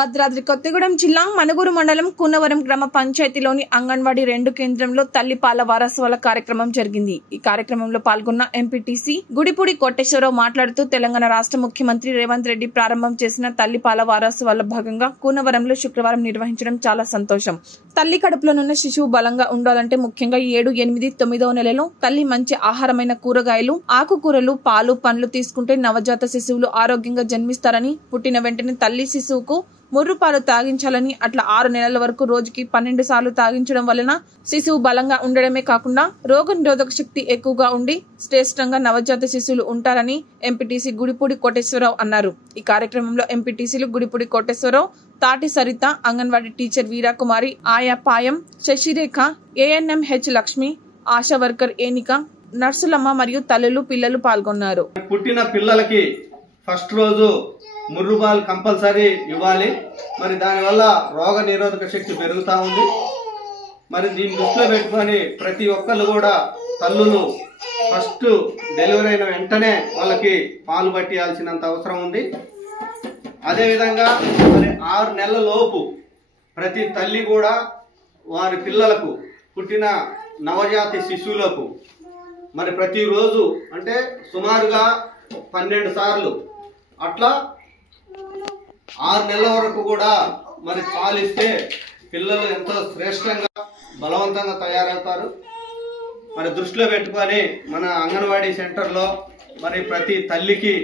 భద్రాద్రి కొత్తగూడెం జిల్లా మనుగురు మండలం కూనవరం గ్రామ పంచాయతీలోని అంగన్వాడీ 2 కేంద్రంలో తల్లిపాల వారోత్సవాల కార్యక్రమం జరిగింది। ఈ కార్యక్రమంలో పాల్గొన్న ఎంపీటీసీ గుడిపూడి కోటేశ్వరరావు మాట్లాడుతూ తెలంగాణ రాష్ట్ర ముఖ్యమంత్రి రేవంత్ రెడ్డి ప్రారంభం చేసిన తల్లిపాల వారోత్సవాల భాగంగా కూనవరంలో శుక్రవారం నిర్వహించడం చాలా సంతోషం। తల్లి కడుపులోనున్న శిశువు బలంగా ఉండాలంటే ముఖ్యంగా 7, 8, 9వ నెలలో తల్లి మంచి ఆహారమైన కూరగాయలు, ఆకుకూరలు, పాలు, పండ్లు తీసుకుంటే నవజాత శిశువులు ఆరోగ్యంగా జన్మిస్తారని, పుట్టిన వెంటనే తల్లి శిశువుకు ముర్రు పాలు తాగించాలని, అట్లా 6 నెలల వరకు రోజుకి 12 సార్లు తాగించడం వలన శిశువు బలంగా ఉండడమే కాకుండా రోగనిరోధక శక్తి ఎక్కువగా ఉండి శ్రేష్టంగా నవజాత శిశువులు ఉంటారని ఎంపీటీసీ గుడిపూడి కోటేశ్వరరావు అన్నారు। ఈ కార్యక్రమంలో ఎంపీటీసీలు గుడిపూడి కోటేశ్వరరావు, తాటి సరిత, అంగన్వాడీ టీచర్ వీరాకుమారి, ఆయా పాయం, శశిరేఖ, ఏఎన్ఎంహెచ్ లక్ష్మి, ఆశా వర్కర్ ఏనిక, నర్సులమ్మ మరియు తల్లులు, పిల్లలు పాల్గొన్నారు। పుట్టిన పిల్లలకి ఫస్ట్ రోజు ముర్రుపాలు కంపల్సరీ ఇవ్వాలి। మరి దానివల్ల రోగ నిరోధక శక్తి పెరుగుతూ ఉంది। మరి దీన్ని దృష్టిలో పెట్టుకొని ప్రతి ఒక్కళ్ళు కూడా తల్లులు ఫస్ట్ డెలివరీ అయిన వెంటనే వాళ్ళకి పాలు పట్టియాల్సినంత అవసరం ఉంది। అదేవిధంగా మరి 6 నెలల లోపు ప్రతి తల్లి కూడా వారి పిల్లలకు, పుట్టిన నవజాతి శిశువులకు మరి ప్రతిరోజు అంటే సుమారుగా 12 సార్లు అట్లా 6 నెలల వరకు కూడా మరి పాలిస్తే పిల్లలు ఎంతో శ్రేష్టంగా బలవంతంగా తయారవుతారు। మరి దృష్టిలో పెట్టుకొని మన అంగన్వాడీ సెంటర్లో మరి ప్రతి తల్లికి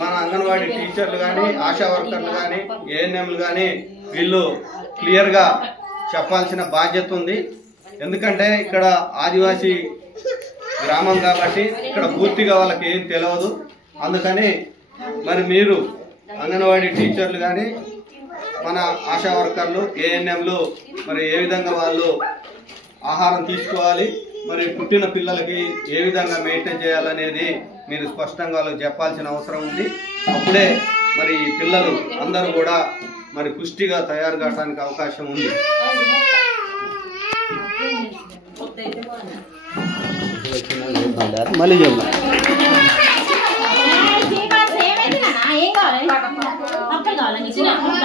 మన అంగన్వాడీ టీచర్లు కానీ, ఆశా వర్కర్లు కానీ, ఏఎన్ఎంలు కానీ వీళ్ళు క్లియర్గా చెప్పాల్సిన బాధ్యత ఉంది। ఎందుకంటే ఇక్కడ ఆదివాసీ గ్రామం కాబట్టి ఇక్కడ పూర్తిగా వాళ్ళకి ఏం తెలియదు। అందుకని మరి మీరు అంగన్వాడీ టీచర్లు కానీ, మన ఆశా వర్కర్లు, ఏఎన్ఎంలు మరి ఏ విధంగా వాళ్ళు ఆహారం తీసుకోవాలి, మరి పుట్టిన పిల్లలకి ఏ విధంగా మెయింటైన్ చేయాలనేది మీరు స్పష్టంగా వాళ్ళకి చెప్పాల్సిన అవసరం ఉంది। అప్పుడే మరి ఈ పిల్లలు అందరూ కూడా మరి పుష్టిగా తయారు కావడానికి అవకాశం ఉంది। మళ్ళీ చెప్పండి।